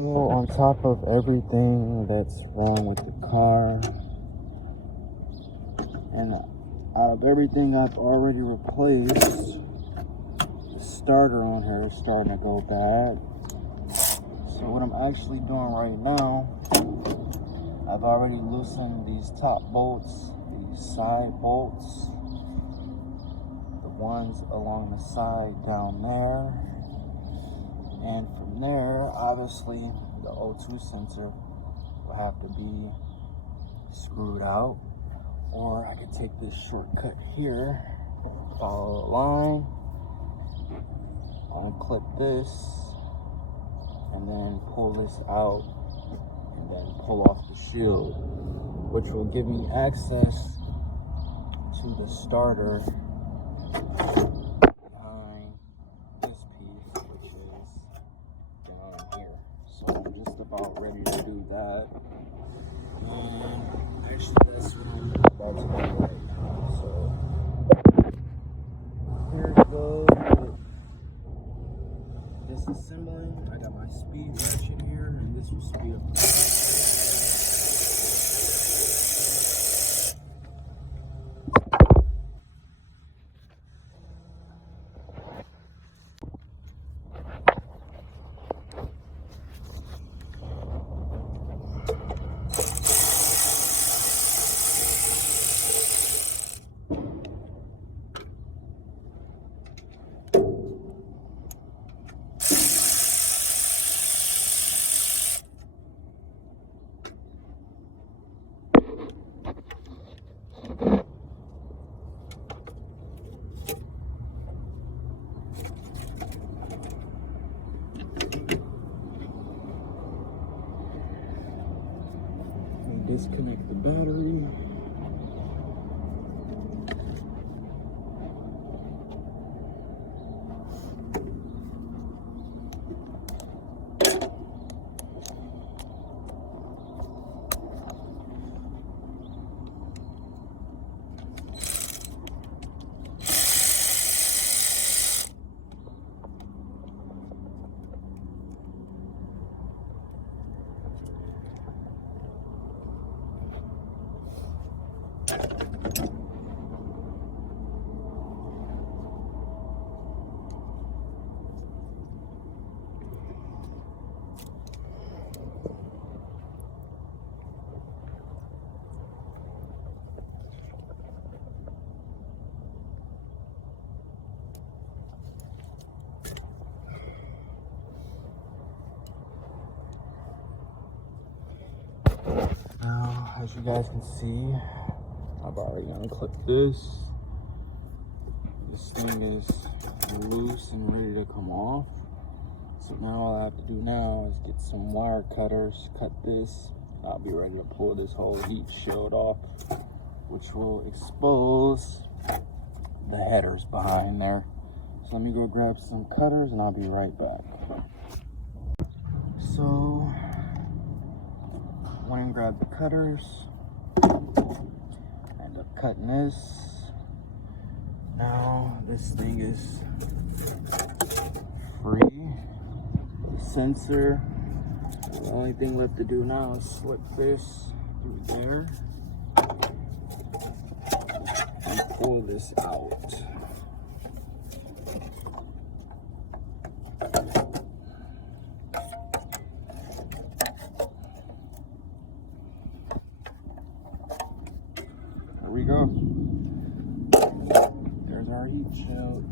So on top of everything that's wrong with the car, and out of everything I've already replaced, the starter on here is starting to go bad. So what I'm actually doing right now, I've already loosened these top bolts, these side bolts, the ones along the side down there. And from there, obviously, the O2 sensor will have to be screwed out. Or I could take this shortcut here, follow the line, unclip this, and then pull this out, and then pull off the shield, which will give me access to the starter behind this piece, which is down here. So I'm just about ready to do that. Actually, that's what I'm about to do right now. So here it goes. Disassembling. I got my speed ratchet here, and this will speed up the process. Disconnect the battery. Now, as you guys can see, I've already unclipped this. This thing is loose and ready to come off. So now all I have to do now is get some wire cutters, cut this. I'll be ready to pull this whole heat shield off, which will expose the headers behind there. So let me go grab some cutters and I'll be right back. So went and grabbed the cutters. I end up cutting this. Now this thing is free. The sensor. The only thing left to do now is slip this through there and pull this out. There we go. There's our heat shield.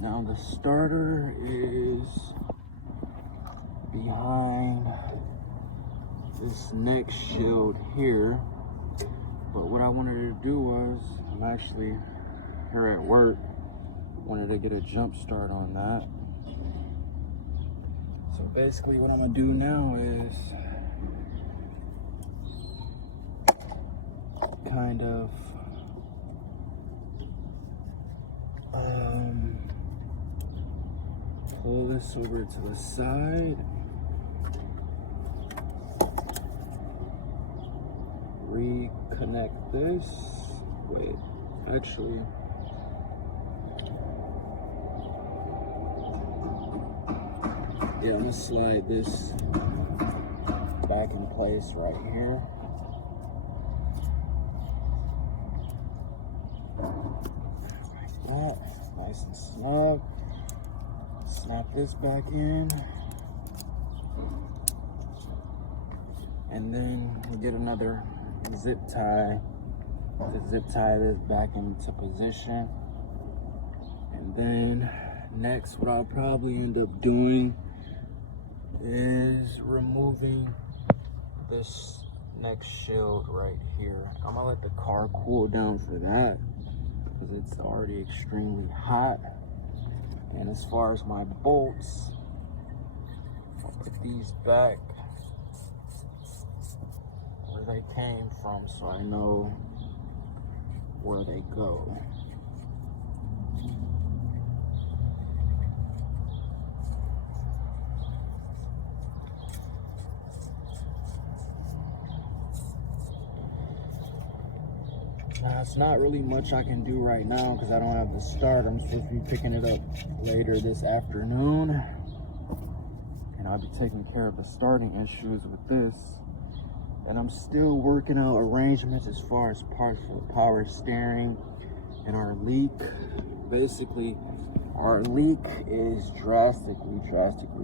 Now the starter is behind this next shield here. But what I wanted to do was, I'm actually here at work, wanted to get a jump start on that. So basically what I'm gonna do now is kind of pull this over to the side, reconnect this. Wait, actually, Yeah, I'm gonna slide this back in place right here. Like that, nice and snug. Snap this back in. And then we get another zip tie to zip tie this back into position. And then next, what I'll probably end up doing is removing this next shield right here. I'm gonna let the car cool down for that because it's already extremely hot. And as far as my bolts, I'll put these back where they came from so I know where they go. Now, it's not really much I can do right now because I don't have the start. I'm supposed to be picking it up later this afternoon. And I'll be taking care of the starting issues with this. And I'm still working out arrangements as far as parts for power steering and our leak. Basically, our leak is drastically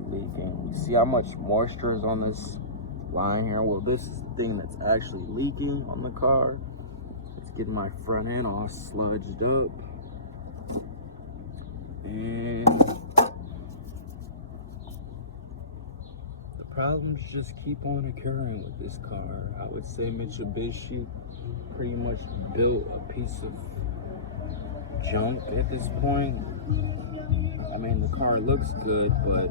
leaking. You see how much moisture is on this line here? Well, this is the thing that's actually leaking on the car. It's getting my front end all sludged up. And the problems just keep on occurring with this car. I would say Mitsubishi pretty much built a piece of junk at this point. I mean, the car looks good, but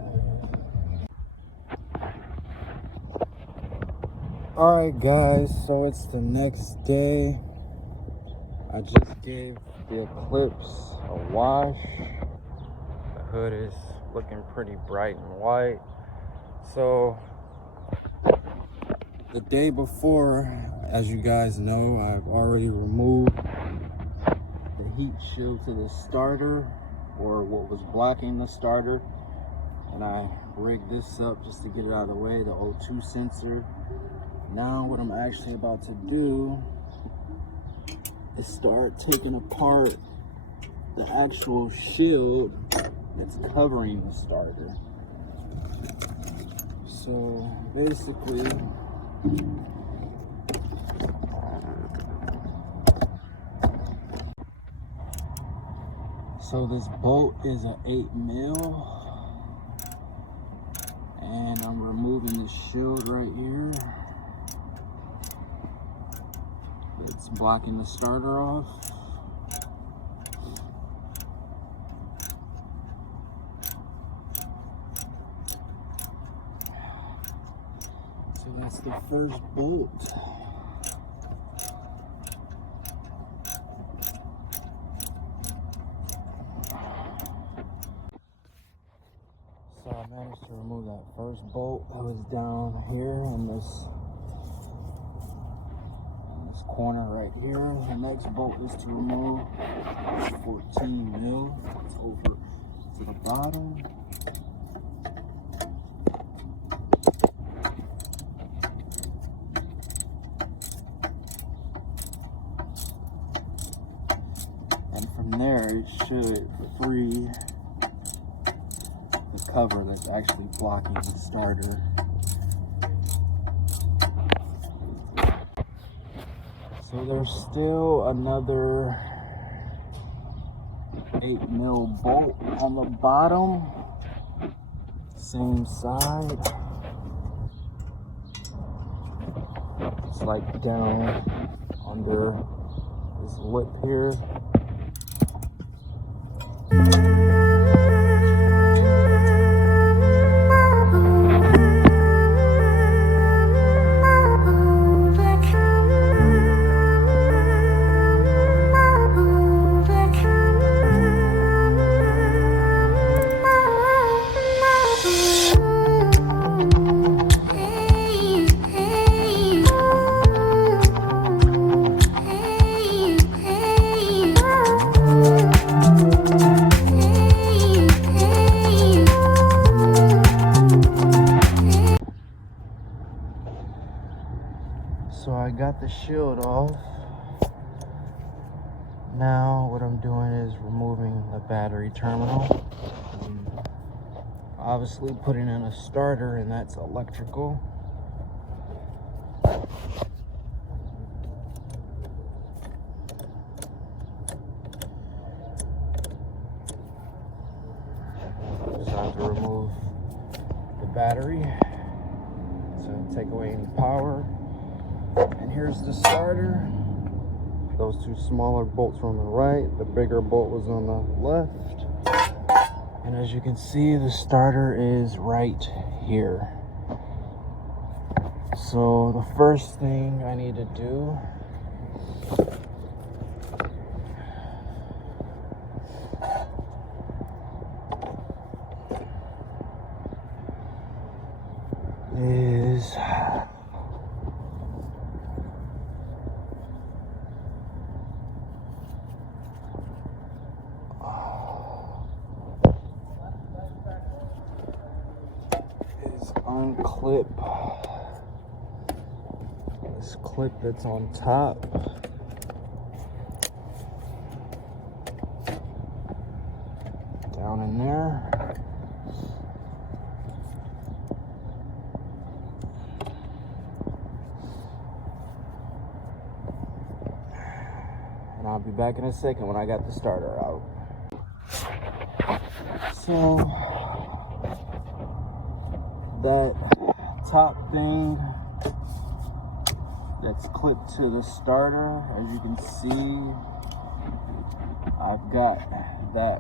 all right guys, so it's the next day. I just gave the Eclipse a wash. The hood is looking pretty bright and white. So the day before, as you guys know, I've already removed the heat shield to the starter, or what was blocking the starter, and I rigged this up just to get it out of the way, the O2 sensor. Now what I'm actually about to do is start taking apart the actual shield that's covering the starter. So basically, so this bolt is an 8mm, and I'm removing the shield right here. It's blocking the starter off. So that's the first bolt. So I managed to remove that first bolt that was down here in this corner right here. The next bolt is to remove 14mm. It's over to the bottom. And from there it should free the cover that's actually blocking the starter. So there's still another 8mm bolt on the bottom, same side. It's like down under this lip here. shield off. Now what I'm doing is removing the battery terminal. Obviously putting in a starter, and that's electrical. Just have to remove the battery to take away any power. And here's the starter. Those two smaller bolts were on the right, the bigger bolt was on the left. And as you can see, the starter is right here. So the first thing I need to do is unclip this clip that's on top. Down in there. And I'll be back in a second when I got the starter out. So that top thing that's clipped to the starter, as you can see, I've got that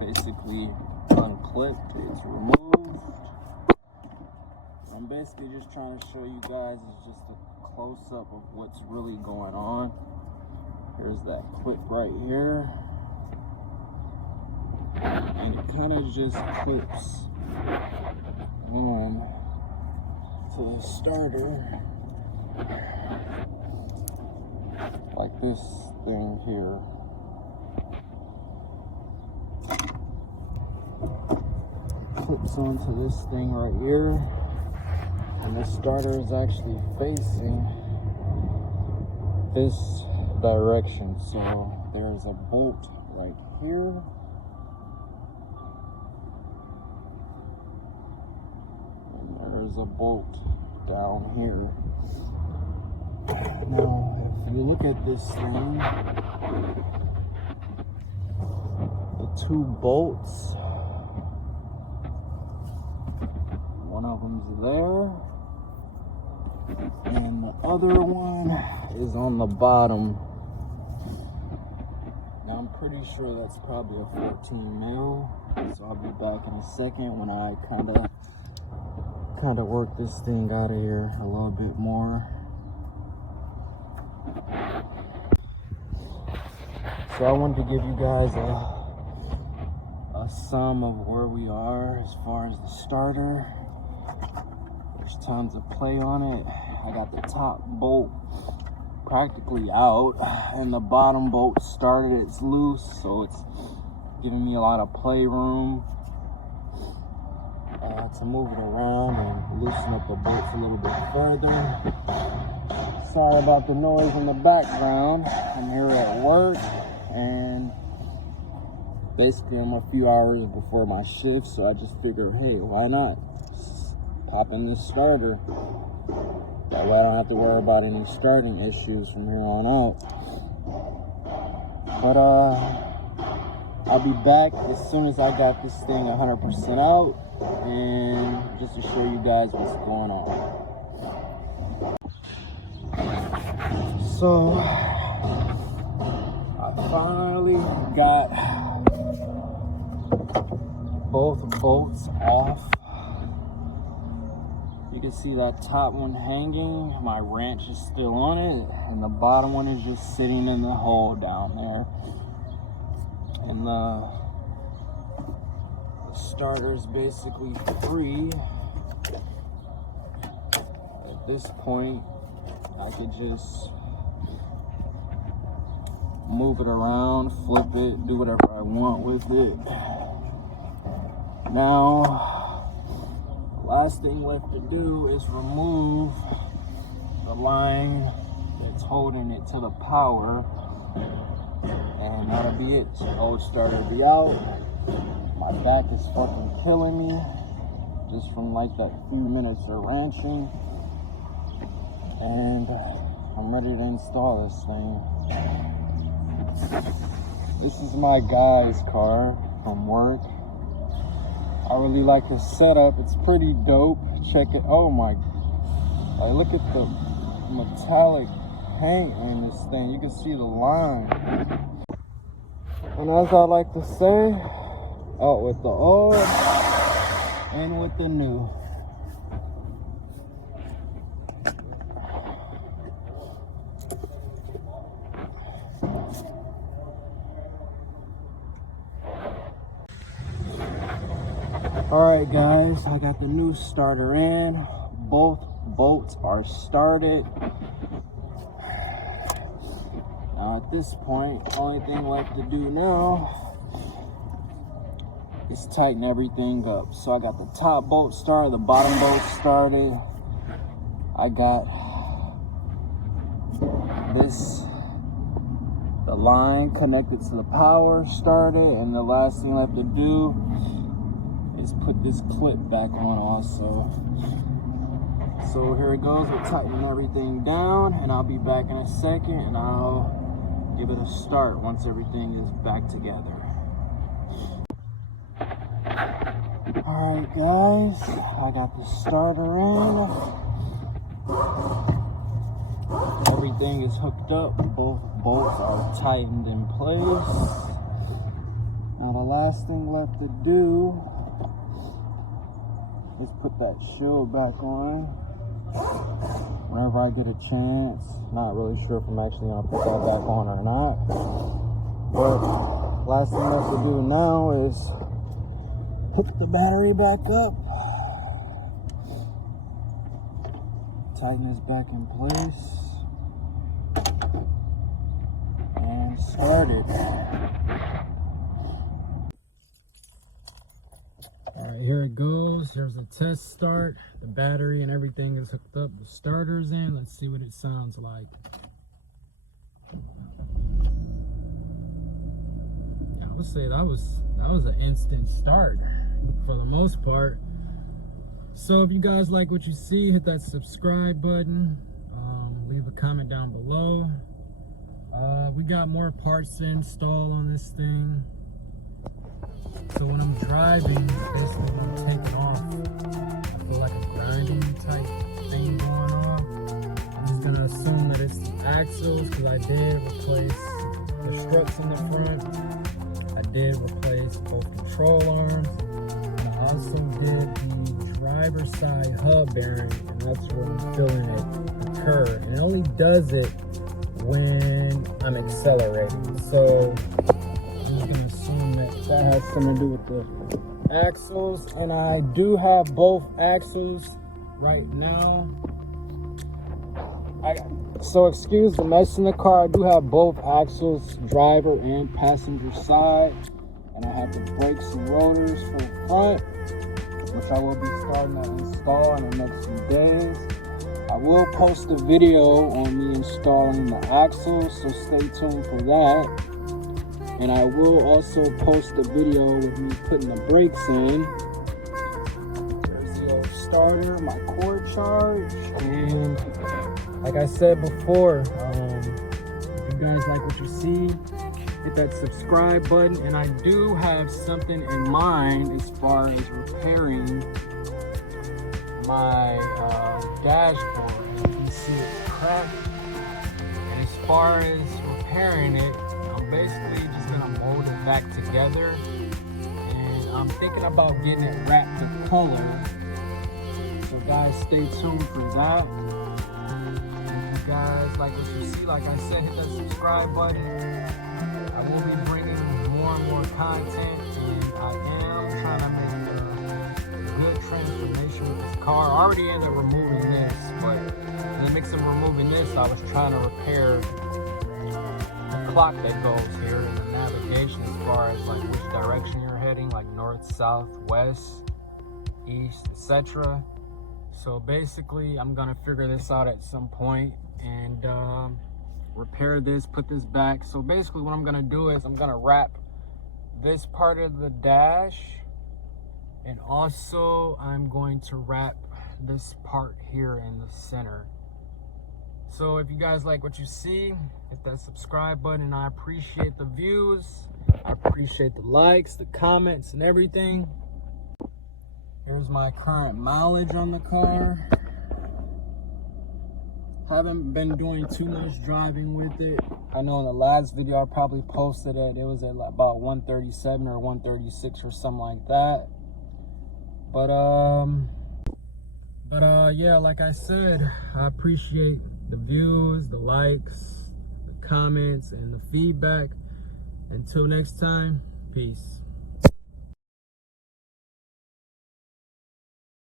basically unclipped. It's removed. I'm basically just trying to show you guys is just a close-up of what's really going on. Here's that clip right here, and it kind of just clips on to the starter like this thing here. Clips onto this thing right here, and the starter is actually facing this direction. So there's a bolt right here. There's a bolt down here. Now, if you look at this thing, the two bolts, one of them's there, and the other one is on the bottom. Now, I'm pretty sure that's probably a 14 mil, so I'll be back in a second when I kind of work this thing out of here a little bit more. So I wanted to give you guys a sum of where we are as far as the starter. There's tons of play on it. I got the top bolt practically out, and the bottom bolt started. It's loose, so it's giving me a lot of play room to move it around and loosen up the bolts a little bit further. Sorry about the noise in the background. I'm here at work, and basically I'm a few hours before my shift, so I just figured, hey, why not pop in this starter? That way I don't have to worry about any starting issues from here on out. But I'll be back as soon as I got this thing 100% out, and just to show you guys what's going on. So I finally got both bolts off. You can see that top one hanging, my wrench is still on it, and the bottom one is just sitting in the hole down there. And the starter is basically free. At this point, I could just move it around, flip it, do whatever I want with it. Now, the last thing left to do is remove the line It's holding it to the power, and that'll be it. Old starter will be out. My back is fucking killing me just from like that few minutes of ranching, and I'm ready to install this thing. This is my guy's car from work. I really like the setup. It's pretty dope. Check it. Oh my, like, look at the metallic paint on this thing. You can see the line. And as I like to say, out with the old and with the new. Alright guys, I got the new starter in. Both bolts are started. Now at this point, the only thing left to do now is tighten everything up. So I got the top bolt started, the bottom bolt started. I got the line connected to the power started, and the last thing left to do is put this clip back on also. So here it goes. We're tightening everything down, and I'll be back in a second, and I'll give it a start once everything is back together. Alright guys, I got the starter in. Everything is hooked up. Both bolts are tightened in place. Now the last thing left to do is put that shield back on whenever I get a chance. Not really sure if I'm actually gonna put that back on or not. But last thing left to do now is hook the battery back up. Tighten this back in place. And start it. Alright, here it goes. There's a test start. The battery and everything is hooked up. The starter's in. Let's see what it sounds like. I would say that was an instant start for the most part. So if you guys like what you see, hit that subscribe button. Leave a comment down below. We got more parts to install on this thing. So when I'm driving, basically when I take it off, I feel like a grinding type thing going on. I'm just gonna assume that it's the axles, because I did replace the struts in the front. I did replace both control arms, and I also did the driver's side hub bearing, and that's where I'm feeling it occur. And it only does it when I'm accelerating. So I'm just gonna assume that has something to do with the axles, and I do have both axles right now. So excuse the mess in the car. I do have both axles, driver and passenger side, and I have the brakes and rotors for the front, which I will be starting to install in the next few days. I will post a video on me installing the axles, so stay tuned for that. And I will also post a video with me putting the brakes in. There's the old starter, my cord charge, and like I said before, if you guys like what you see, hit that subscribe button. And I do have something in mind as far as repairing my dashboard. As you can see, it's cracked. And as far as repairing it, I'm basically just gonna mold it back together, and I'm thinking about getting it wrapped to color. So guys, stay tuned for that. If you guys like what you see, like I said, hit that subscribe button. I will be bringing more and more content, and I am trying to make a good transformation with this car. I already ended up removing this, but in the mix of removing this, I was trying to repair the clock that goes here in the navigation as far as like which direction you're heading, like north, south, west, east, etc. So basically I'm gonna figure this out at some point, and repair this, put this back. So basically what I'm gonna do is I'm gonna wrap this part of the dash, and also I'm going to wrap this part here in the center. So if you guys like what you see, hit that subscribe button. I appreciate the views, I appreciate the likes, the comments, and everything. Here's my current mileage on the car. Haven't been doing too much driving with it. I know in the last video I probably posted it was at about 137 or 136 or something like that. But yeah, like I said, I appreciate the views, the likes, the comments, and the feedback. Until next time, peace.